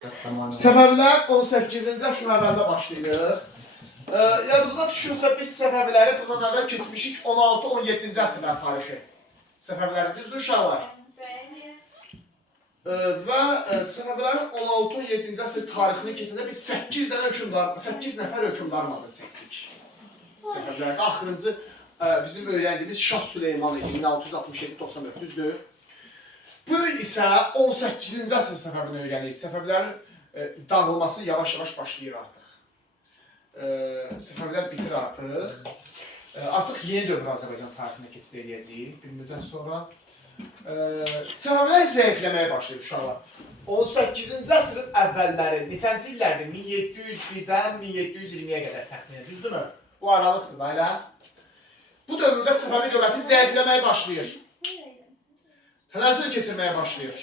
Səfəvilər 18-ci əsrin əvvəlində başlayır. Yadımıza düşürsə biz Səfəviləri bundan əvvəl keçmişik 16-17-ci əsrlər tarixi. Səfəvilərin düzdür uşaqlar. Və Səfəvilərin 16-17-ci əsr tarixini keçəndə biz 8 nəfər hökmdarın adını çəkdik. Səfəvilərin axırıncı bizim öyrəndiyimiz Şah Süleyman idi 1667-94 düzdür. Bu il isə 18-ci əsr Səfəvini öyrənirik. Səfəvilərin dağılması yavaş-yavaş başlayır artıq. Səfəvilər bitir artıq. Artıq yeni dövr Azərbaycan tarixinə keçid edəcəyik bir müddət sonra. Səfəvilər zəifləməyə başlayır uşaqlar. 18-ci əsrin əvvəlləri, neçənci illərdir? 1701-dən 1720-yə qədər təxminən, düzdürmü? Bu aralıqdır da elə. Bu dövrdə Səfəvi dövləti zəifləməyə başlayır. Tənəzzül keçirməyə başlayır.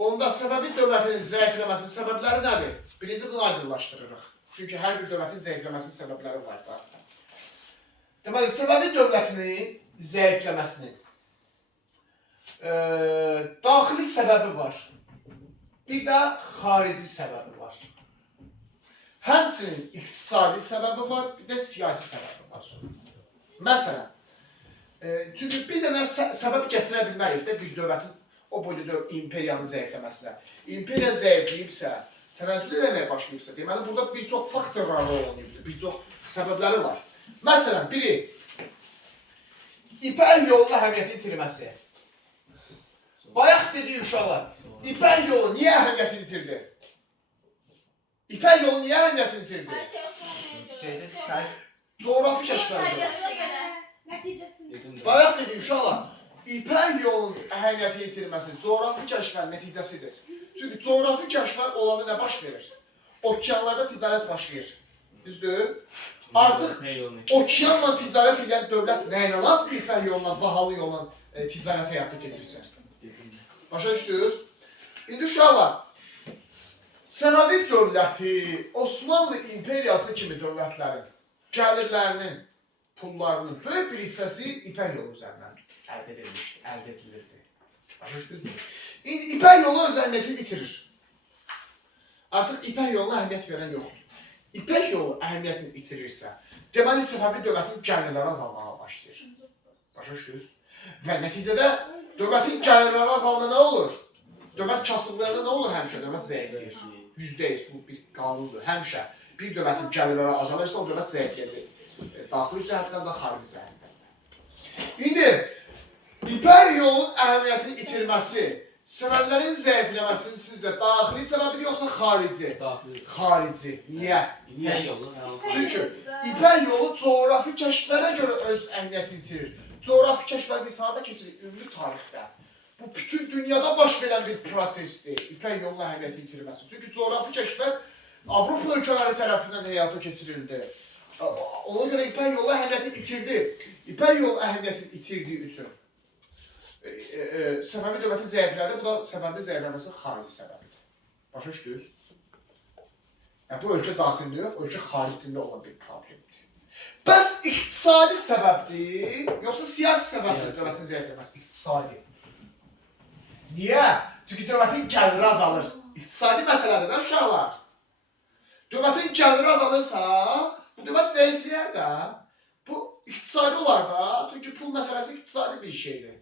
Onda Səfəvi dövlətinin zəifləməsinin səbəbləri nədir? Birinci bunu aydınlaşdırırıq. Çünki hər bir dövlətin zəifləməsinin səbəbləri var da. Deməli, Səfəvi dövlətinin zəifləməsinin daxili səbəbi var. Bir də xarici səbəbi var. Həmçinin iqtisadi səbəbi var, bir də siyasi səbəbi var. Məsələn, çünki bir dənə səbəb gətirə bilmərik də bir dövlətin o boyda imperiyanın zəifləməsinə. İmperiya zəifləyibsə, tənəzzül eləməyə başlayıbsa, deməli burada bir çox faktorlar olanıydı, bir çox səbəbləri var. Məsələn, biri, İpək yolunun əhəmiyyəti itirməsi. Bayaq dediyi uşaqlar, İpək yolu niyə əhəmiyyətini itirdi? İpək yolu niyə əhəmiyyətini itirdi? Coğrafi kəşflərdir. Bayaq dediyi uşaqlar, İpək yolunun əhəmiyyəti itirməsi coğrafi kəşflərin nəticəsidir. Çünki coğrafi kəşflər olanı nə baş verir? Okeanlarda ticarət başlayır. Düzdür? Artıq okeanla ticarət edən dövlət nəyinə lazım İpək yolundan, bahalı yolla ticarət həyatı keçirsin? Başa düşdünüz? İndi uşaqlar, Səfəvi dövləti Osmanlı imperiyası kimi dövlətlərin gəlirlərinin, pullarının böyük bir hissəsi İpək yolu üzərindən əldə edilirdi. Başa düşdünüzmü? İndi İpək yolu öz əhəmiyyətini itirir. Artıq İpək yoluna əhəmiyyət verən yoxdur. İpək yolu əhəmiyyətini itirirsə, deməli Səfəvi dövlətin gəlirləri azalmağa başlayır. Başa düşdünüz? Və nəticədə dövlətin gəlirləri azalma nə olur? Dövlət kasıblığında nə olur həmişə? Dövlət zəifləyir. %100 bu bir qanundur. Həmişə bir dövlətin gəlirləri azalırsa, o dövlət zəifləyəcək. Daxili cəhətdən də xarici cəhətdən də. İndi İpək yolunun əhəmiyyətini itirməsi, Səfəvilərin zəifləməsinin sizcə daxili səbəbi yoxsa xarici? Xarici. Niyə? Çünki İpək yolu coğrafi kəşflərə görə öz əhəmiyyətini itirir. Coğrafi kəşflər biz harada keçirik? Ümumi tarixdə. Bu bütün dünyada baş verən bir prosesdir. İpək yolunun əhəmiyyətini itirməsi. Çünki coğrafi kəşflər Avropa ölkələri tərəfindən həyata keçirildi. Ona görə İpək yolu əhəmiyyətini itirdi. İpək yolu əhəmiyyətini itirdiyi üçün Səfəvi dövləti zəiflədi, bu da Səfəvi zəifləməsi xarici səbəbidir. Başa düşdünüz? Yəni, bu ölkə daxilində yox, ölkə xaricində olan bir problemdir. Bəs iqtisadi səbəbdir, yoxsa siyasi səbəbdir dövlətin zəifləməsi? İqtisadi. Niyə? Çünki dövlətin gəliri azalır. İqtisadi məsələdir də uşaqlar. Dövlətin gəliri azalırsa, bu dövlət zəifləyər də. Bu iqtisadi olar da, çünki pul məsələsi iqtisadi bir şeydir.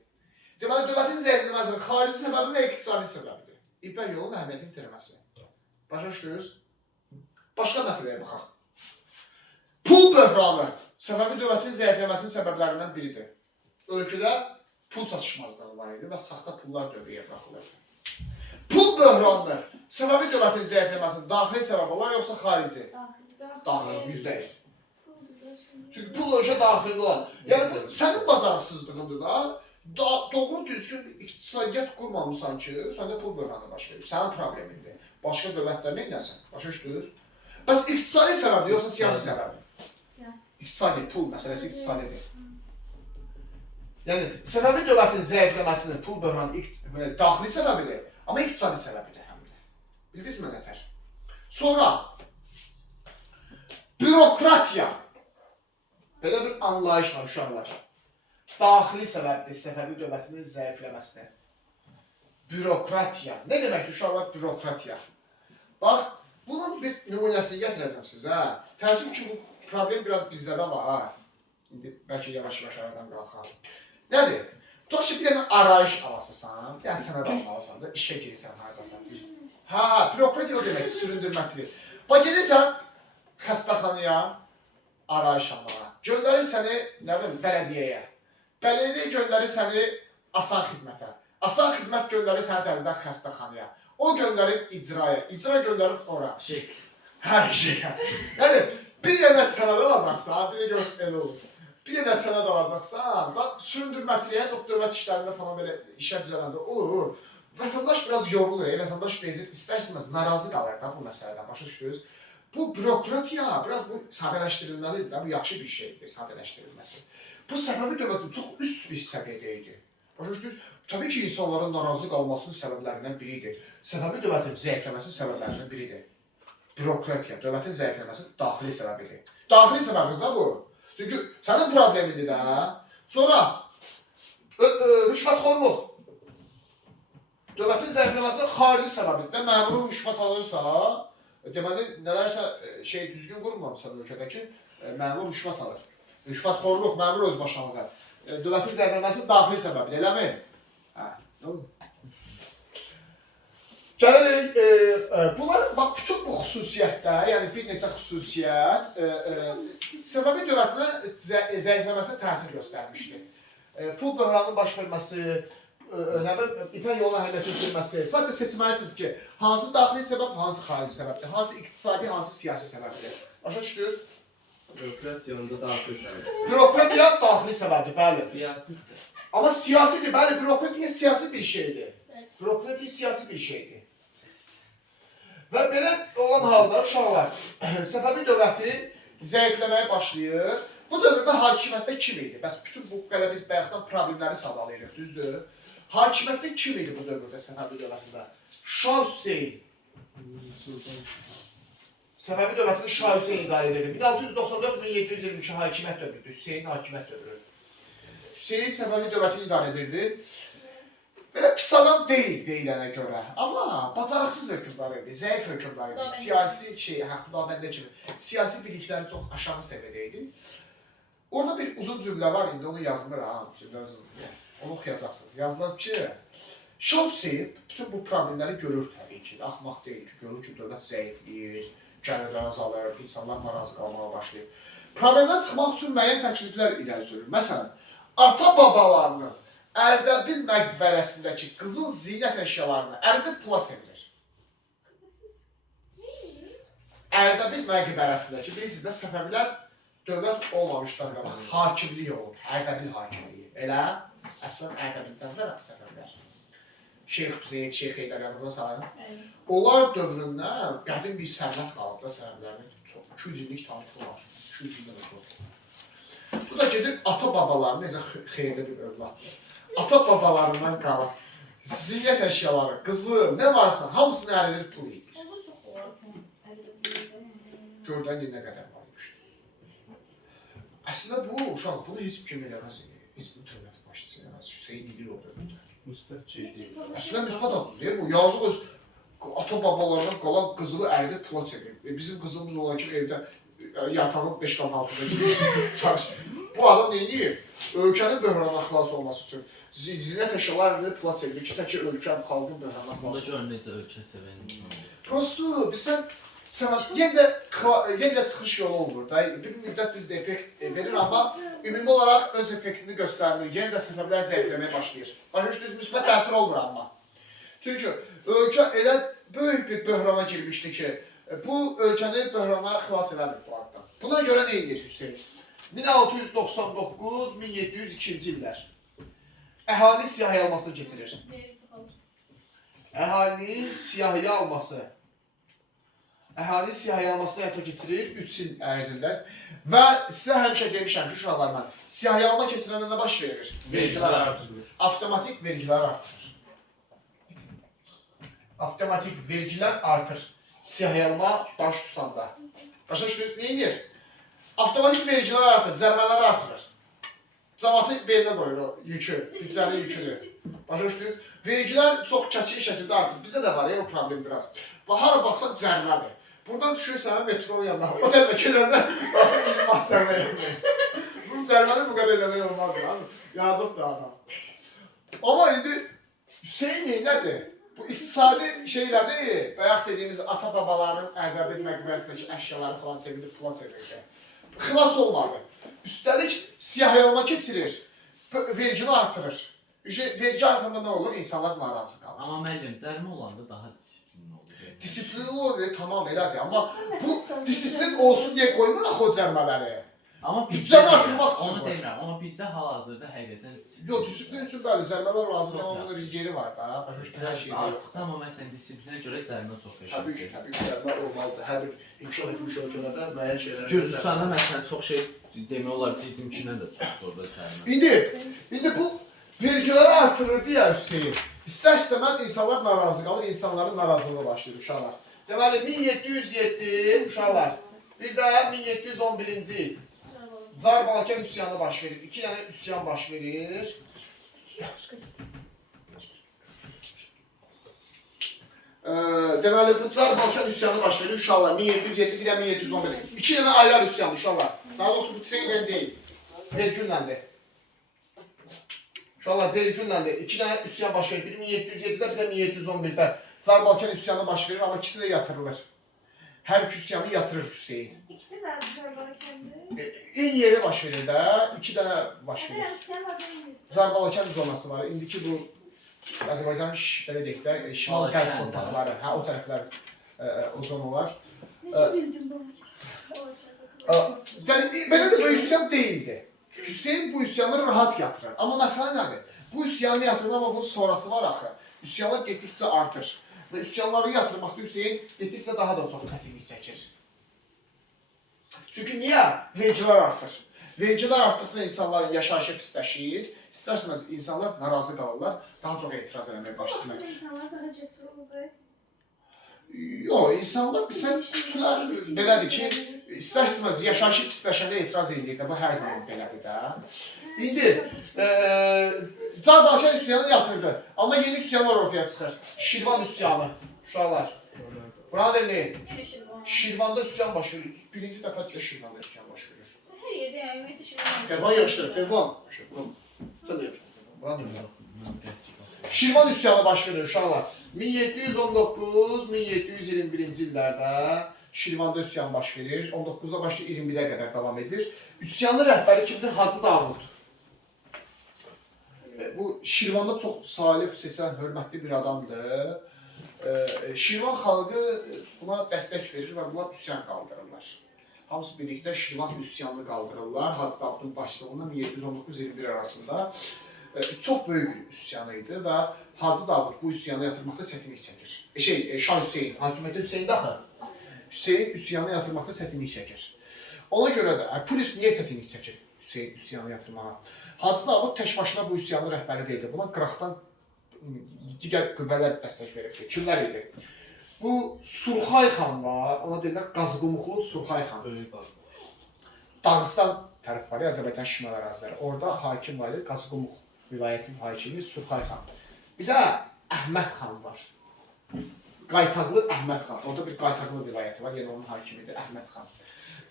Deməli, dövlətin zəifləməsinin xarici səbəbi və iqtisadi səbəbidir. İpək yolunun əhəmiyyətini itirməsi. Başa düşdünüz? Başqa məsələyə baxaq. Pul böhranı Səfəvi dövlətin zəifləməsinin səbəblərindən biridir. Ölkədə pul çatışmazlığı var idi və saxta pullar dövrəyə buraxılırdı. Pul böhranı Səfəvi dövlətin zəifləməsinin daxili səbəbi olar, yoxsa xarici? Daxili, %100. Çünki pul ölkə daxili olan. Yəni, bu sənin bacarıqsızlığındır da. Doğru düzgün iqtisadiyyat qurmamısan ki, səndə pul böhranı baş verir. Sənin problemindir. Başqa dövlətlər nə edəsən? Başa düşdünüz? Bəs iqtisadi səbəbdir, yoxsa siyasi səbəbdir? İqtisadi, pul məsələsi iqtisadidir. Yəni, Səfəvi dövlətin zəifləməsinin pul böhranı daxili səbəbidir, amma iqtisadi səbəbidir həm də. Bildiniz mi nətər? Sonra, bürokratiya. Belə bir anlayış var uşaqlar. Daxili səbəbdir Səfəvi dövlətinin zəifləməsinə. bürokratiya. Ne deməkdir uşaqlar bürokratiya? Bax, bunun bir nümunəsini gətirəcəm sizə. Təəssüf ki, bu problem biraz bizdə də var. İndi bəlkə yavaş-yavaş aradan qalxar. Nədir? Tutaq ki, bir dənə arayış alasısan, bir dənə sənəd almalısan da, işə girirsən, haradasan, düz. Bürokratiya o demək, süründürməsidir. Bax, gelirsən xəstəxanaya, arayış almağa. Göndərir səni, nə bilim, bələdiyyəyə. Bələdiyyə göndərir səni asan xidmətə. Asan xidmət göndərir səni təzədən xəstəxanaya. O göndərir icraya. İcra göndərir ora. Hər şey. Yəni, bir dənə sənəd alacaqsan, bir də görürsən elə olur. Bir dənə sənəd alacaqsan, süründürməçiliyə, çox dövlət işlərində falan belə işə düzələndə olur. Vətəndaş biraz yorulur, vətəndaş bezir, istərsiniz narazı qalır da bu məsələdən, başa düşdünüz? Bu bürokratiya, biraz bu sadələşdirilməlidir də, bu yaxşı bir şeydir, sadələşdirilməsi. Bu Səfəvi dövlətin çox üst bir səviyyədə idi. Başa düşdünüz? Tabii ki, insanların narazı qalmasının səbəblərindən biridir. Səfəvi dövlətin zəifləməsinin səbəblərindən biridir. Bürokratiya, dövlətin zəifləməsi daxili səbəbidir. Daxili səbəbidir də bu. Çünki sənin problemindir də. Sonra, rüşvətxorluq. Dövlətin zəifləməsi xarici səbəbidir də. Məmurun rüşvət alırsa, deməli, nələrsə düzgün qurulmamışsa ölkədə ki, məmur rüşvət alır. Rüşvətxorluq, məmur özbaşınalığı. Dövlətin zəifləməsi daxili səbəbidir, eləmi? Nə olur? Gəlirik, bunlar, bax, bütün bu xüsusiyyətlər, yəni bir neçə xüsusiyyət Səfəvi dövlətinə zəifləməsinə təsir göstərmişdir. Pul böhranının baş verməsi, İpək yoluna hərəkət edilməsi, sadəcə seçməlisiniz ki, hansı daxili səbəb, hansı xarici səbəbdir, hansı iqtisadi, hansı siyasi səbəbdir. Başa düşdünüz? Bürokratiya onda daxili səbəbdir. Bürokratiya daxili səbəbdir, bəli. Siyasidir. Amma siyasidir, bəli, bürokratiya siyasi bir şeydir. Bürokratiya siyasi bir şeydir. Və belə olan halda uşaqlar, Səfəvi dövləti zəifləməyə başlayır. Bu dövrdə hakimiyyətdə kim idi? Bəs bütün bu qədər biz bayaqdan problemləri sadalayırıq, düzdür? Hakimiyyətdə kim idi bu dövrdə Səfəvi dövlətində? Şah Hüseyin. Səfəvi dövlətini Şah Hüseyin idarə edirdi. 1694-1722 hakimiyyət dövrüdür, Hüseynin hakimiyyət dövrü. Hüseyin Səfəvi dövlətini idarə edirdi. Belə pis adam deyil, deyilənə görə. Amma bacarıqsız hökmdar idi, zəif hökmdar idi. Siyasi Xudabəndə kimi, siyasi bilikləri çox aşağı səviyyədə idi. Orada bir uzun cümlə var, indi onu yazmıram. Onu oxuyacaqsınız. Yazılır ki, Şah Hüseyin bütün bu problemləri görür təbii ki. Axmaq deyil ki, görür ki, dövlət zəifləyir, gəlirlər azalır, insanlar narazı qalmağa başlayır. Problemdən çıxmaq üçün müəyyən təkliflər irəli sürür. Məsələn, ata-babalarının Ərdəbil məqbərəsindəki qızıl zinət əşyalarını əridib pula çevirir. Ərdəbil məqbərəsindəki, bilirsiniz də, Səfəvilər dövlət olmamışdan qabaq, hakimlik olub, Ərdəbil hakimliyi. Elə, əslən Ərdəbildən tərəf Səfəvilər. Şeyx Hüseyin, Şeyx Heydər yadında sayın. Onlar dövründən qədim bir sərvət qalıb da Səfəvələrin çox, 200 illik tanıtı var, 200 ildən də çox. Bu da gedir ata-babaların necə xeyirli bir övladdır. Ata-babalarından qalıb, zinət əşyaları, qızı, nə varsa, hamısını əridir, pul edir. Onda çox olar. Gördən nə qədər var imişdir. Əslində bu, uşaq, bunu heç kim eləməz. Heç bu dövlət başçısı eləməz. Hüseyin idir o dövlətdə. Müsbət şey deyil. Əslində müsbət adamdır, deyil bu? Yazıq öz ata-babalarından qalan qızılı əridir, pula çevirir. Bizim qızımız olan ki, evdə yatağın 5 qat altında gizlir. Bu adam neyini? Ölkənin böhranına xilas olması üçün zinət əşyalar pula çevirir ki, tək ki, ölkəm, xalqın böhranına xilas olması. Bunda gör necə ölkə sevən insandır. Prosto, sən yenə də çıxış yolu olmur da, bir müddət düz effekt verir, amma ümumi olaraq öz effektini göstərmir, yenə də səbəblər zəifləməyə başlayır. Başa düz müsbət təsir olmur amma. Çünki ölkə elə böyük bir böhrana girmişdi ki, bu ölkəni böhrana xilas eləmir bu addan. Buna görə nə edir Hüseyin? 1699-1702-ci illər əhali siyahıya almasını keçirir. Əhalinin siyahıya alması. Əhalinin siyahıya almasını həyata keçirir 3 il ərzində. Və sizə həmişə demişəm ki, uşaqlar mən, siyahıya alma keçirəndə nə baş verir? Vergilər artırır. Avtomatik vergilər artır. Avtomatik vergilər artır. Siyahıya alma baş tutanda. Başa düşdünüz, nə edir? Avtomatik vergilər artır, cərimələr artırır. Cəmaatı belinə qoyur o yükü, büdcənin yükünü. Başa düşdünüz? Vergilər çox kəskin şəkildə artır. Bizdə də var ya o problem biraz. Hara baxsan cərimədir. Buradan düşürsən metronun yanına, o tərəfə gedəndə baxsan 20 manat cərimə yapmayır. Bu cəriməni bu qədər eləmək olmaz. Yazıq da adam. Amma indi Hüseyin nədir? Bu iqtisadi şeylədir, bayaq dediyimiz ata-babaların Ərdəbil məqbərəsindəki əşyaları falan çevirib pula çevirdi. Xilas olmadı. Üstəlik siyahıya keçirir, vergini artırır. Vergi artırında nə olur? İnsanlar narazı qalır. Amma müəllim, cərimə olanda daha disiplinli olur. Disiplinli olur, tamam elədir. Amma bu disiplin olsun deyə qoymur axı o cərimələri. Amma Bütçəni artırmaq üçün onu var. demirəm, amma bizdə hal-hazırda həqiqətən disiplin. Yox, disiplin üçün bəli, cərimələr lazım, onun yeri var da. Hər şey var. Artıq amma məsələn disiplinə görə cərimə çox qəşəngdir. Təbii ki, cərimə olmalıdır. Hər bir inkişaf etmiş ölkələrdə müəyyən şeylər. Gürcüstanda məsələn çox şey demək olar bizimkindən də çoxdur orada cərimə. İndi bu vergiləri artırırdı ya Hüseyin. İstər-istəməz insanlar narazı qalır, insanların narazılığı başlayır uşaqlar. Deməli 1707 uşaqlar. Bir də 1711-ci il Çar Balkan üsyanı baş verir. 2 dənə üsyan baş verir. Deməli bu Çar Balkan üsyanı baş verir uşaqlar. 1707 bir də 1711. 2 dənə ayrı üsyan uşaqlar. Daha doğrusu bu trenlə deyil. Vergünləndir. Uşaqlar vergünləndir. 2 dənə üsyan baş verir. Biri 1707-də, bir də 1711-də. Çar Balkan üsyanı baş verir, amma ikisi də yatırılır. Hər iki üsyanı yatırır Hüseyin. İkisi de Azerbaycan'da. İlk yeri baş verir də, 2 dənə baş verir. Rusya var değil. Çar Balkan zonası var. İndiki bu Azərbaycan belə deyək də, şimal qərb torpaqları, hə o tərəflər o zonalar. Necə bildin bunu? Yəni belə də böyük üsyan deyildi. Hüseyin bu üsyanları rahat yatırır. Amma məsələ nədir? Bu üsyanı yatırır, amma bunun sonrası var axı. Üsyanlar getdikcə artır. Və üsyanları yatırmaqda Hüseyin getdikcə daha da çox çətinlik çəkir. Çünki niyə? Vergilər artır. Vergilər artdıqca insanların yaşayışı pisləşir. İstərseniz insanlar narazı qalırlar, daha çox etiraz eləməyə başlayırlar. İnsanlar daha cesur olur. Yox, insanlar sən kütlər belədir ki, istərseniz yaşayışı pisləşəndə etiraz edir də, bu hər zaman belədir də. İndi Çar Balkan üsyanı yatırdı, amma yeni üsyanlar ortaya çıxır. Şirvan üsyanı, uşaqlar. Buna deyin, Şirvanda üsyan baş verir. Birinci dəfə də Şirvanda üsyan baş verir. Her yerde yani üniversite şirketi. Telefon yığışdır, telefon. Sən də yığışdır. Buna deyin. Şirvan üsyanı baş verir uşaqlar. 1719-1721-ci illərdə Şirvanda üsyan baş verir. 19-da başlayır 21-ə qədər davam edir. Üsyanın rəhbəri kimdir? Hacı Davud. Bu Şirvanda çox salib seçən, hörmətli bir adamdır. Şirvan xalqı buna dəstək verir və buna üsyan qaldırırlar. Hamısı birlikdə Şirvan üsyanını qaldırırlar. Hacı Davudun başçılığında 1719-21 arasında. Çox böyük bir üsyan idi və Hacı Davud bu üsyanı yatırmaqda çətinlik çəkir. Şah Hüseyin, hakimiyyətdə Hüseyin daxı. Hüseyin üsyanı yatırmaqda çətinlik çəkir. Ona görə də polis niyə çətinlik çəkir Hüseyin üsyanı yatırmağa? Hacı Davud tək başına bu üsyanın rəhbəri deyildi. Buna qıraqdan digər qüvvələr dəstək verir. Kimlər idi? Bu Surxay xan var, ona deyirlər Qazqumuxlu Surxay xan. Dağıstan tərəf var, Azərbaycan şimal əraziləri. Orada hakim var idi, Qazqumux vilayətin hakimi Surxay xan. Bir də Əhməd xan var. Qaytaqlı Əhməd xan. Orada bir Qaytaqlı vilayəti var, yəni onun hakimidir Əhməd xan.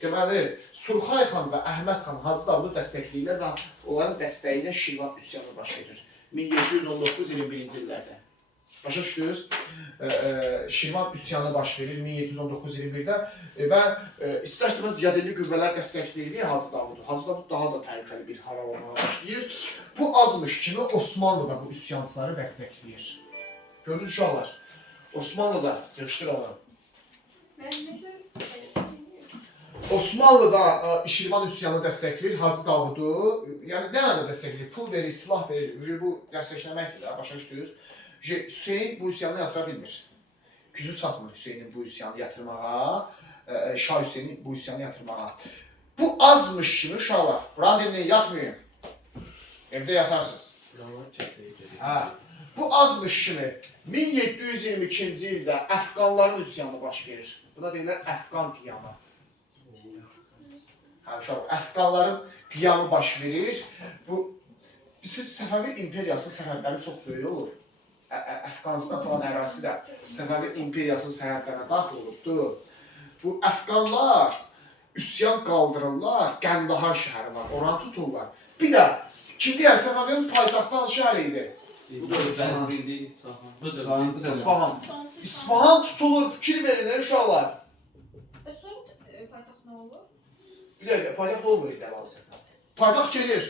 Deməli, Surxay xan və Əhməd xan Hacı Davudu dəstəkləyirlər və onların dəstəyi ilə Şirvan üsyanı baş verir. 1719-21-ci illərdə. Başa düşdünüz? Şirvan üsyanı baş verir 1719-21-də və istər-istəməz yadilli qüvvələr dəstəkləyir Hacı Davudu. Hacı Davud daha da təhlükəli bir hal almağa başlayır. Bu azmış kimi Osmanlı da bu üsyançıları dəstəkləyir. Gördünüz uşaqlar? Osmanlı da, yığışdır onu. Osmanlı da Şirvan üsyanı dəstəkləyir Hacı Davudu. Yəni nə ilə dəstəkləyir? Pul verir, silah verir. Bu dəstəkləməkdir, başa düşdünüz? Hüseyin bu üsyanı yatıra bilmir. Gücü çatmır Hüseynin bu üsyanı yatırmağa, Şah Hüseynin bu üsyanı yatırmağa. Bu azmış kimi uşaqlar, buranın dilinə yatmayın, evdə yatarsınız. Bu azmış kimi 1722-ci ildə Əfqanların üsyanı baş verir. Buna deyirlər Əfqan qiyamı. Əfqanların qiyamı baş verir. Siz Səfəvi imperiyasının sərhədləri çox böyük olur. Əfqanistan falan ərazisi də Səfəvi imperiyasının sərhədlərinə daxil olubdur. Bu Əfqanlar üsyan qaldırırlar, Qəndahar şəhəri var, oranı tuturlar. Bir də kim deyər Səfəvinin paytaxtı hansı şəhər idi? İsfahan. İsfahan tutulur, fikir verin uşaqlar. Sonra paytaxt nə olur? Bir dəqiqə, paytaxt olmur idi əvvəlcə. Paytaxt gelir.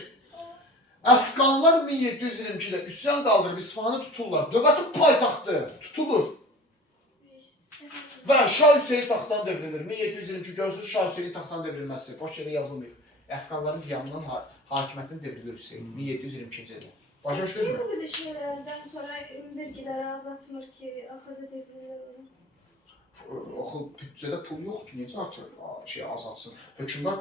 Əfqanlar 1722-də üsyan qaldırıb İsfahanı tuturlar. Dövlətin paytaxtı tutulur. Və Şah Hüseyin taxtdan devrilir. 1722 gözlü Şah Hüseyin taxtdan devrilməsi. Boş yerə yazılmır. Əfqanların qiyamından hakimiyyətini devrilir Hüseyin. 1722-ci ildə. Başa düşdünüzmü? Bu qədər şeylərdən sonra vergiləri azaltmır ki, axırda devrilir onu. Axı büdcədə pul yoxdur, necə azaltsın? Hökümdar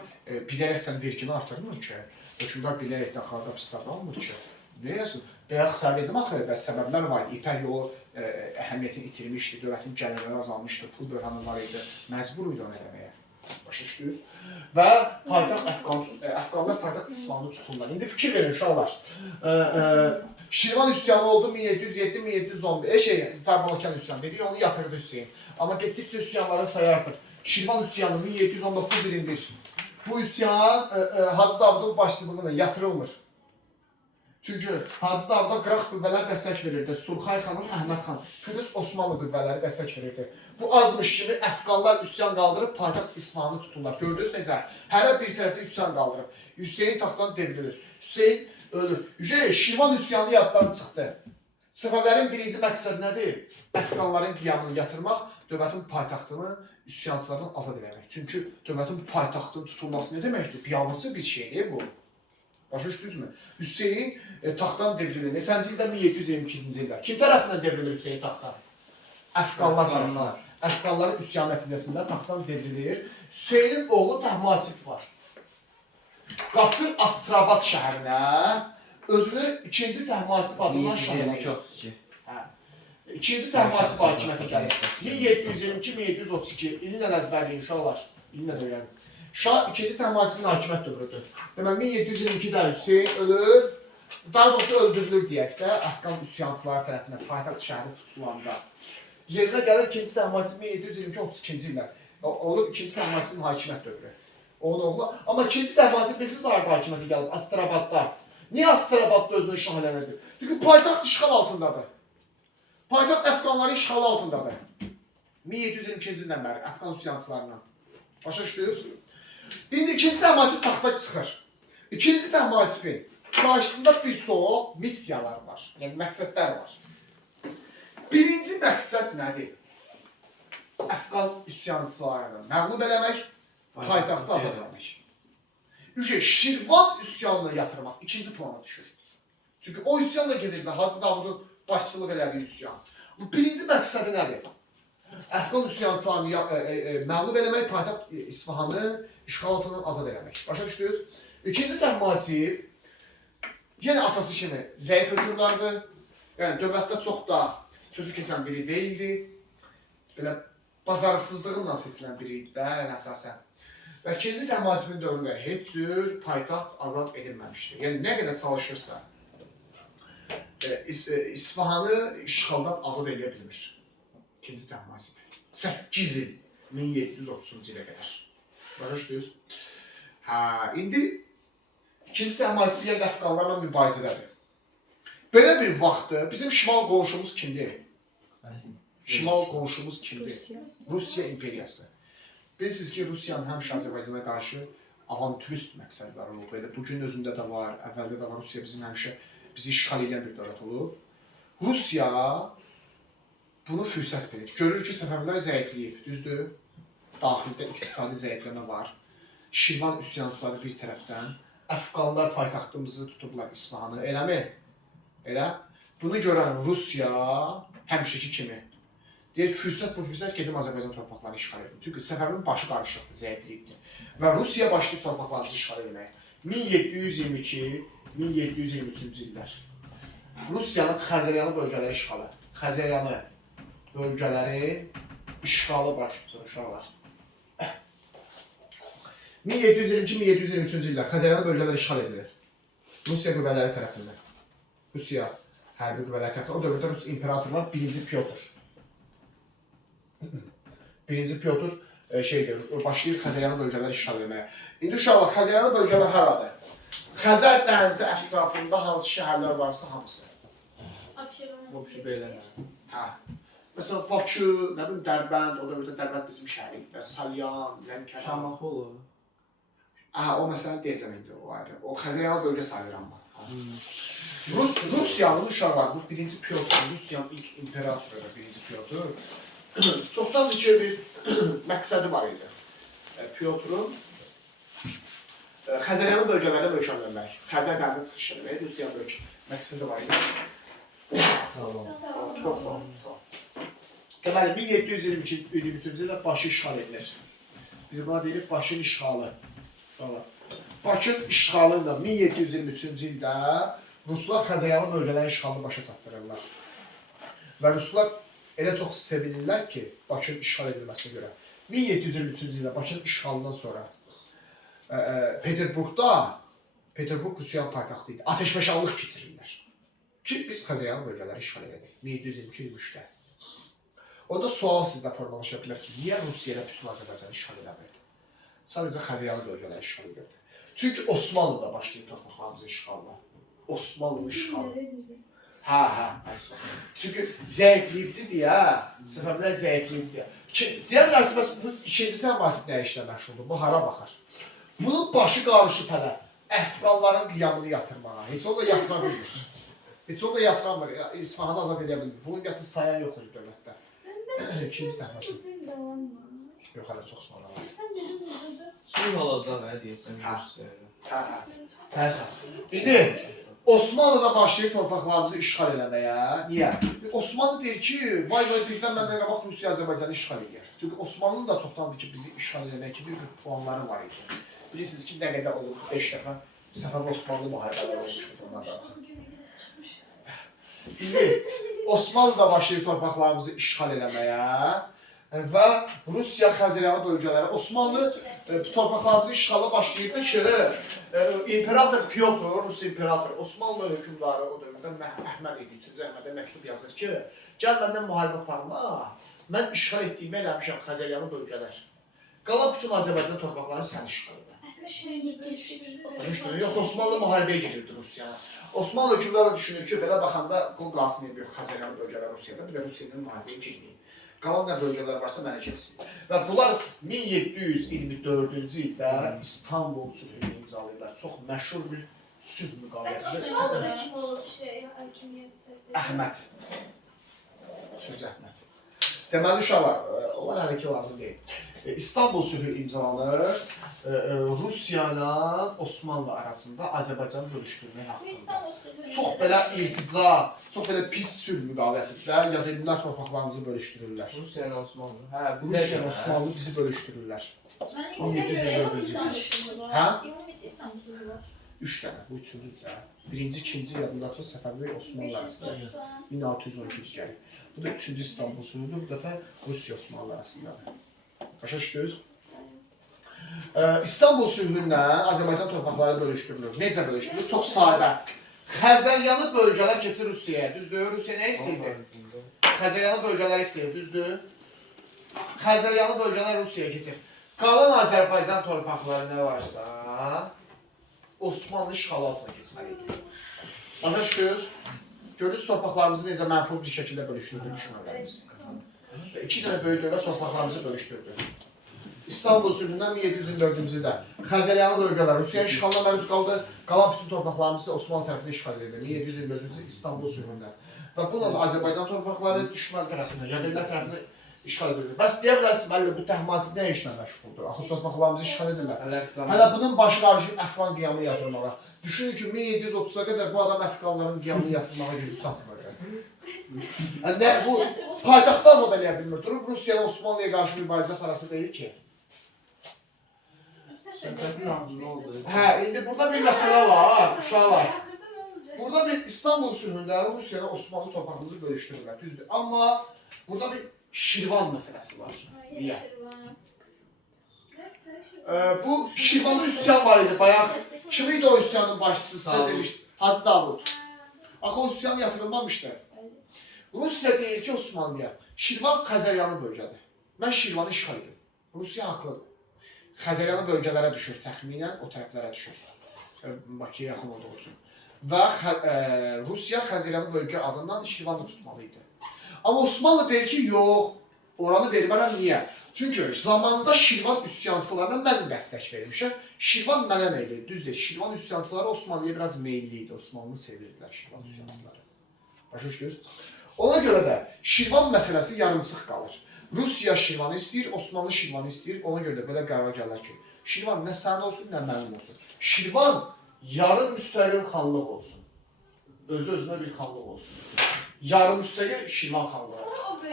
bilərəkdən vergini artırmır ki, hökümdar bilərəkdən xarda pistad almır ki. Deyəsin, bayaq səhv edim axı, bəs səbəblər var. İpək yolu əhəmiyyətini itirmişdi, dövlətin gəlirləri azalmışdı, pul böhranı var idi, məcbur idi onu eləməyə. Başa düşdünüz? Və paytaxt Əfqanlar paytaxt İsfahanı tuturlar. İndi fikir verin uşaqlar. Şirvan üsyanı oldu 1707-1711. Carbalakan üsyanı dedik, onu yatırdı Hüseyin. Amma getdikcə üsyanların sayı artır. Şirvan üsyanı 1719 ilində bu üsyan Hacı Davudun başçılığına yatırılmır. Çünki Hacı Davuda qıraq qüvvələr dəstək verirdi. Sulxay xanım, Əhməd xan, Kudüs Osmanlı qüvvələri dəstək verirdi. Bu azmış kimi Əfqanlar üsyan qaldırıb paytaxt İsfahanı tuturlar. Gördünüz necə? Hərə bir tərəfdə üsyan qaldırıb. Hüseyin taxtdan devrilir. Hüseyin ölür. Şirvan üsyanı yaddan çıxdı. Səfəvlərin birinci məqsədi nədir? Əfqanların qiyamını yatırmaq, dövlətin paytaxtını üsyançılardan azad eləmək. Çünki dövlətin paytaxtının tutulması nə deməkdir? Biabırçı bir şeydir bu. Başa düşdünüzmü? Hüseyin taxtdan devrilir. Neçənci ildə? 1722-ci ildə. Kim tərəfindən devrilir Hüseyin taxtdan? Əfqanlar tərəfindən. Əfqanların üsyan nəticəsində taxtdan devrilir. Hüseynin oğlu Təhmasib var. Qaçır Astrabat şəhərinə, özünü 2-ci Təhmasib adından şəhərləyir. İkinci Təhmasib hakimiyyətə gəlir. 1722-1732 ilinlə əzbərləyin uşaqlar. İlinlə öyrənin. Şah 2-ci Təhmasibin hakimiyyət dövrüdür. Demək 1722-də Hüseyin ölür, daha doğrusu öldürülür deyək də, Əfqan üsyançıları tərəfindən paytaxt şəhəri tutulanda. Yerinə gəlir 2-ci Təhmasib 1722-32-ci illər. Olur 2-ci Təhmasibin hakimiyyət dövrü. Onun oğlu. Amma 2-ci Təhmasib bilirsiniz ayaq hakimiyyətə gəlib Astrabadda. Niyə Astrabadda özünü işğal eləmirdi? Çünki paytaxt işğal altındadır. Paytaxt Əfqanların işğalı altındadır. 1722-ci ildən bəri Əfqan üsyançılarından. Başa düşdünüz? İndi 2-ci Təhmasib taxta çıxır. 2-ci Təhmasibin qarşısında bir çox missiyalar var. Yəni məqsədlər var. Birinci məqsəd nədir? Əfqan üsyançılarını məğlub eləmək, paytaxtı azad eləmək. Şirvan üsyanını yatırmaq ikinci plana düşür. Çünki o üsyanla gedirdi Hacı Davudun başçılıq elədiyi üsyan. Bu birinci məqsədi nədir? Əfqan üsyançılarını məğlub eləmək, paytaxt İsfahanı işğal altından azad eləmək. Başa düşdünüz? İkinci Təhmasib yenə atası kimi zəif hökmdardır. Yəni dövlətdə çox da sözü keçən biri deyildi. Belə bacarıqsızlığından seçilən biri idi də əsasən. Və ikinci Təhmasibin dövründə heç cür paytaxt azad edilməmişdi. Yəni nə qədər çalışırsa İsfahanı işğaldan azad edə bilmir. İkinci Təhmasib. 8 il 1730-cu ilə qədər. Başa düşdünüz? İndi ikinci Təhmasib yenə Əfqanlarla mübarizədədir. Belə bir vaxtda bizim şimal qonşumuz kimdir? Şimal qonşumuz kimdir? Rusiya imperiyası. Bilirsiniz ki, Rusiyanın həmişə Azərbaycana qarşı avantürist məqsədləri olub. Bugün özündə də var, əvvəldə də var. Rusiya bizim həmişə bizi işğal edən bir dövlət olub. Rusiya bunu fürsət verir. Görür ki, Səfəvilər zəifləyib, düzdür? Daxildə iqtisadi zəifləmə var. Şirvan üsyançıları bir tərəfdən, Əfqanlar paytaxtımızı tutublar İsfahanı, eləmi? Elə? Bunu görən Rusiya həmişəki kimi deyir, bu fürsət gedim Azərbaycan torpaqlarını işğal edim. Çünki Səfəvinin başı qarışıqdır, zəifliyibdir. Və Rusiya başlayıb torpaqlarımızı işğal etməyə. 1722-1723-cü illər. Rusiyanın Xəzəryanı bölgələri işğalı. Xəzəryanı bölgələri işğalı baş tutur uşaqlar. 1722-1723-cü illər Xəzəryanı bölgələri işğal edilir. Rusiya qüvvələri tərəfindən. Rusiya hərbi qüvvələr tərəfindən. O dövrdə Rus imperatoru var, 1-ci Pyotr. 1-ci Pyotr başlayır Xəzəryanı bölgələri işğal etməyə. İndi uşaqlar, Xəzəryanı bölgələr haradır? Xəzər dənizi ətrafında hansı şəhərlər varsa hamısı. Hə. Məsələn, Bakı, nə bilim, Dərbənd, o dövrdə Dərbənd bizim şəhərik. Salyan, Lənkəran. Şamaxı O məsələn deyəcəm indi o ayrı. O Xəzəryanı bölgə sayılır amma. Rusiyanın uşaqlar, bu 1-ci Pyotr, Rusiyanın ilk imperatoru da 1-ci Pyotr. Çoxdandır ki, bir məqsədi var idi. Pyotrun Xəzəryanı bölgələrdə möhkəm vermək, Xəzər dənizə çıxış etmək, Rusiyanın məqsədi var idi. Sağ olun. Çox sağ olun. Deməli, 1723-cü ildə Bakı işğal edilir. Biz buna deyirik Bakının işğalı. Bakının işğalı ilə 1723-cü ildə Ruslar Xəzəryanı bölgələrin işğalını başa çatdırırlar. Və Ruslar elə çox sevinirlər ki, Bakının işğal edilməsinə görə. 1723-cü ildə Bakının işğalından sonra Peterburg Rusiyanın paytaxtı idi. Ateşfəşanlıq keçirirlər. Ki, biz Xəzəryanı bölgələri işğal edik 1722-23-də. Orada sual sizdə formalaşa bilər ki, niyə Rusiya ilə bütün Azərbaycanı işğal edə-bildi? Sadəcə Xəzəryanı bölgələri işğal edirdi. Çünki Osmanlı da başlayıb torpaqlarımızı işğalla. Osmanlı işğalı. Hə. Çünki zəifliyibdi deyə, səbəblər zəifliyibdi deyə. Deyərlər, bu ikinci təmasib nə işlə məşğuldur, bu hara baxar? Bunun başı qarışıb hələ Əfqanların qiyamını yatırmağa. Heç o da yatıra bilmir. Heç o da yatıramır, İsfahanı azad edə bilmir. Bunun yatır sayan yox idi dövlətdə. İkinci təmasib. Yox, hələ çox sonra var. Suyun alacaq, deyəsən, Rusiyaya. Hə. İndi, Osmanlı da başlayır torpaqlarımızı işğal eləməyə. Niyə? Osmanlı deyir ki, vay birdən məndən qabaq Rusiya Azərbaycanı işğal edir. Çünki Osmanlının da çoxdandır ki, bizi işğal eləmək kimi bir planları var idi. Bilirsiniz ki, nə qədər olub, 5 dəfə Səfəvi Osmanlı müharibələr olmuşdur bunlardan. İndi, Osmanlı da başlayır torpaqlarımızı işğal eləməyə və Rusiya, Xəzəryanı bölgələri, Osmanlı torpaqlarımızı işğala başlayırdı ki, İmperator Pyotr, Rus imperatoru, Osmanlı hökümdarı o dövrdə Əhməd idi, 3-cü Əhmədə məktub yazır ki, gəl məndən müharibə aparma, mən işğal etdiyimi eləmişəm Xəzəryanı bölgələr. Qalan bütün Azərbaycan torpaqlarını sən işğal edə. Yox, Osmanlı müharibəyə girirdi Rusiyana. Osmanlı hökümdarı düşünür ki, belə baxanda qol qalsın ediyor Xəzəryanı bölgələr Rusiyada, bir də Rusiyanın müharibəyə girməyib. Qalan nə bölgələr varsa mənə keçsin. Və bunlar 1724-cü ildə İstanbul sülhünü imzalayırlar. Çox məşhur bir sülh müqaviləsidir. Əhməd. Sözcü Əhməd. Deməli uşaqlar, onlar hələ ki lazım deyil. İstanbul sülhü imzalanır. Rusiya ilə Osmanlı arasında Azərbaycanı bölüşdürmək haqqında. Çox belə irtica, çox belə pis sülh müqaviləsidir. Yad edillər torpaqlarımızı bölüşdürürlər. Rusiya ilə Osmanlı. Rusiya ilə Osmanlı bizi bölüşdürürlər. 1724-cü. Hə? 3 dənə, bu üçüncüdür. Birinci, ikinci yadındakı Səfəvi Osmanlı arasında 1612 gəlir. Bu da 3-cü İstanbul sülhüdür. Bu dəfə Rusiya Osmanlı arasındadır. Başa düşdünüz? İstanbul sülhündən Azərbaycan torpaqları bölüşdürülür. Necə bölüşdürülür? Çox sadə. Xəzəryanı bölgələr keçir Rusiyaya, düzdür? Rusiya nə istəyirdi? Xəzəryanı bölgələr istəyir, düzdür? Xəzəryanı bölgələr Rusiyaya keçir. Qalan Azərbaycan torpaqları nə varsa Osmanlı işğalı altına keçməlidir. Başa düşdünüz? Görürsünüz torpaqlarımızı necə mənfur bir şəkildə bölüşdürdü düşmənlərimiz. 2 dənə böyük dövlət torpaqlarımızı bölüşdürdü. İstanbul sülhündən 1724-cü ildə Xəzəryanı bölgələr Rusiyanın işğalına məruz qaldı. Qalan bütün torpaqlarımızı Osmanlı tərəfindən işğal edildi. 1724-cü İstanbul sülhündən. Və bununla Azərbaycan torpaqları düşmən tərəfindən, yadellər tərəfindən işğal edildi. Bəs deyə bilərsiniz, bəli, bu təhmasib nə işlə məşğuldur? Axı torpaqlarımızı işğal edirlər. Hələ bunun başı qarışıb Əfqan qiyamını yatırmağa. Düşünün ki, 1730-a qədər bu adam Əfqanların qiyamını yatırmağa gücü çatmırdı. Bu paytaxtdan o da eləyə bilmir. Durub Rusiya ilə Osmanlıya qarşı mübarizə parası deyil ki. Hə, indi burada bir məsələ var, uşaqlar. Burada bir İstanbul sülhündə Rusiya ilə Osmanlı torpağımızı bölüşdürürlər, düzdür. Amma burada bir Şirvan məsələsi var. Niyə? Bu Şirvanlı üsyan var idi bayaq. Kim idi o üsyanın başçısı? Size demişdim. Hacı Davud. Axı o üsyan yatırılmamışdı. Rusiya deyir ki Osmanlıya, Şirvan Xəzəryanı bölgədir. Mən Şirvanı işğal edim. Rusiya haqlıdır. Xəzəryanı bölgələrə düşür, təxminən o tərəflərə düşür. Bakıya yaxın olduğu üçün. Və Rusiya Xəzəryanı bölgə adından Şirvanı tutmalı idi. Amma Osmanlı deyir ki, yox, oranı vermərəm, niyə? Çünki zamanında Şirvan üsyançılarına mən dəstək vermişəm. Şirvan mənə meyli, düzdür. Şirvan üsyançıları Osmanlıya biraz meyilli idi. Osmanlı sevirdilər Şirvan üsyançıları. Başa düşdünüz? Ona görə də Şirvan məsələsi yarımçıq qalır. Rusiya Şirvanı istəyir, Osmanlı Şirvanı istəyir. Ona görə də belə qərar gələr ki, Şirvan nə sənin olsun, nə mənim olsun. Şirvan yarım müstəqil xanlıq olsun. Özü-özünə bir xanlıq olsun. Yarım müstəqil Şirvan xanlığı.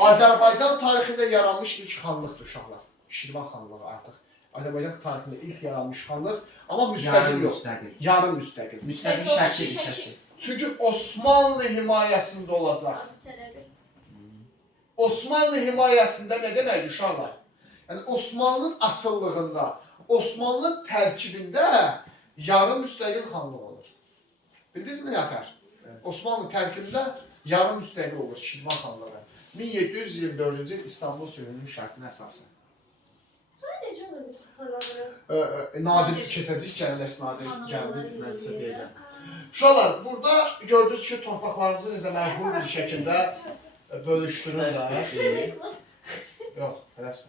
Azərbaycan tarixində yaranmış ilk xanlıqdır uşaqlar. Şirvan xanlığı artıq. Azərbaycan tarixində ilk yaranmış xanlıq, amma müstəqil yox. Yarım müstəqil. Müstəqil şəkil. Çünki Osmanlı himayəsində olacaq. Osmanlı himayəsində nə deməkdir uşaqlar? Yəni Osmanlının asıllığında, Osmanlının tərkibində yarım müstəqil xanlıq olur. Bildinizmi nətər? Osmanlı tərkibində yarım müstəqil olur Şirvan xanlığı. 1724-cü il İstanbul sülhünün şərtinə əsası. Sonra necə olur biz xanları? Nadir keçəcək gəlirlər, nadir gəldi, mən sizə deyəcəm. Uşaqlar, burada gördünüz ki, torpaqlarımızı necə məhvul bir şəkildə bölüşdürürlər. Yox, eləsin.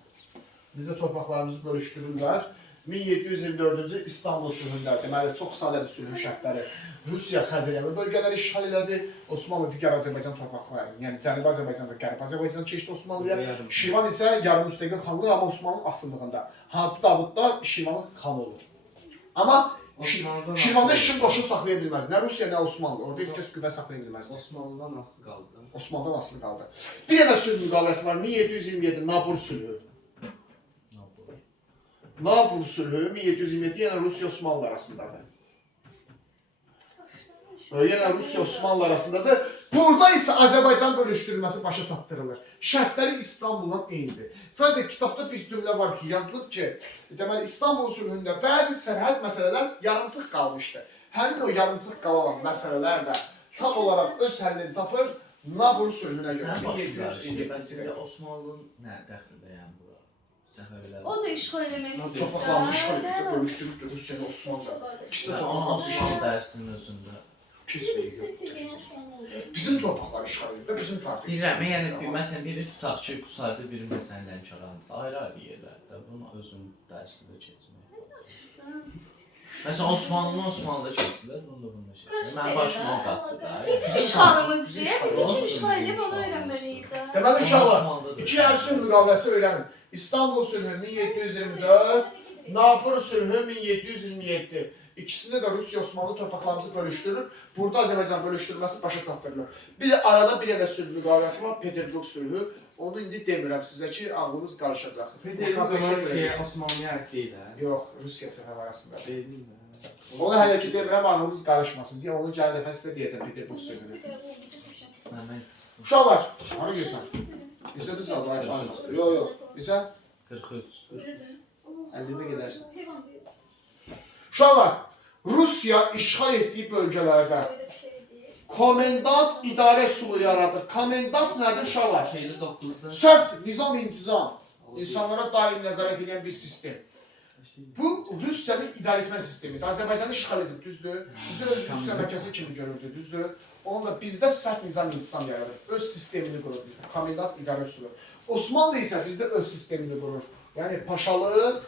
Necə torpaqlarımızı bölüşdürürlər. 1724-cü İstanbul sülhündə, deməli, çox sadədir sülhün şərtləri. Rusiya Xəzəryanı bölgələri işğal elədi. Osmanlı digər Azərbaycan torpaqlarını, yəni Cənubi Azərbaycanda Qərb Azərbaycan keçdi Osmanlıya. Şirvan isə yarım müstəqil xanlıq, amma Osmanlının asıllığında. Hacı Davud da Şirvanın xanı olur. Amma Şirvanda heç kim qoşun saxlaya bilməz. Nə Rusiya, nə Osmanlı. Orada heç kəs qüvvə saxlaya bilməz. Osmanlıdan asılı qaldı. Osmanlıdan asılı qaldı. Bir dənə sülh müqaviləsi var. 1727 Nabur sülhü. Nabur sülhü 1727 yenə Rusiya-Osmanlı arasındadır. Yenə Rusiya-Osmanlı arasındadır. Burada isə Azərbaycan bölüşdürülməsi başa çatdırılır. Şərtləri İstanbuldan eynidir. Sadəcə kitabda bir cümlə var ki, yazılıb ki, deməli İstanbul sülhündə bəzi sərhəd məsələlər yarımçıq qalmışdı. Həmin o yarımçıq qalan məsələlər də tam olaraq öz həllini tapır Nabur sülhünə görə. Bəs Osmanlının nə dəxildə yəni bura? Səfərlər. O da işğal eləmək istəyir. Torpaqlarımızı işğal edib də bölüşdürübdür Rusiya və Osmanlı. İkisi də torpaqlarımızı işğal edib. Dərsinin özündə. Bizim torpaqları işğal edib də bizim tariximiz. Bilirəm, yəni məsələn biri tutaq ki, Qusayda, biri məsələn Lənkərandır. Ayrı-ayrı yerlərdə. Bunun özünün dərsində keçmək. Məsələn Osmanlıda keçdilər, bunda keçdilər. Mənim başıma o qatdı da. Bizim işğalımızdır. Bizi kim işğal edib onu öyrənməliyik də. Deməli uşaqlar, iki yer sülh müqaviləsi öyrənin. İstanbul sülhü 1724, Nabur sülhü 1727. İkisində də Rusiya-Osmanlı torpaqlarımızı bölüşdürür. Burada Azərbaycan bölüşdürülməsi başa çatdırılır. Bir də arada bir dənə sülh müqaviləsi var, Peterburq sülhü. Onu indi demirəm sizə ki, ağlınız qarışacaq. Peterburq Osmanlıya aid deyil, hə? Yox, Rusiya səfər arasında. Deyil. Onu hələ ki demirəm, ağlınız qarışmasın deyə onu gələn dəfə sizə deyəcəm Peterburq sülhünü. Uşaqlar, hara gəlsən? Neçədir sağ ol? Yox, yox. Neçə? 43. 50-də gedərsən. Uşaqlar, Rusiya işğal etdiyi bölgələrdə komendant idarə üsulu yaradır. Komendant nədir uşaqlar? Şeydə 9-da. Sərt nizam-intizam, insanlara daim nəzarət edən bir sistem. Bu, Rusiyanın idarə etmə sistemidir. Azərbaycanı işğal edib, düzdür? Bizi öz Rusiya mərkəzi kimi görürdü, düzdür? Onun da bizdə sərt nizam-intizam yaradır. Öz sistemini qurur bizdə, komendant idarə üsulu. Osmanlı isə bizdə öz sistemini qurur. Yəni, paşalıq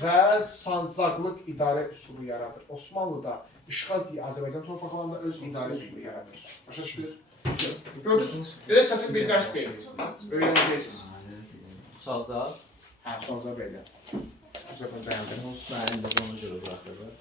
və sancaqlıq idarə üsulu yaradır. Osmanlı da işğal etdiyi Azərbaycan torpaqlarında öz idarə üsulu yaradır. Başa düşdünüz? Gördünüz? Belə çətin bir dərs deyil. Öyrənəcəksiniz. Salcaq. Hə, Salcaq belə. Güzel dayandı. Onsuz da əlində ona görə buraxırlar.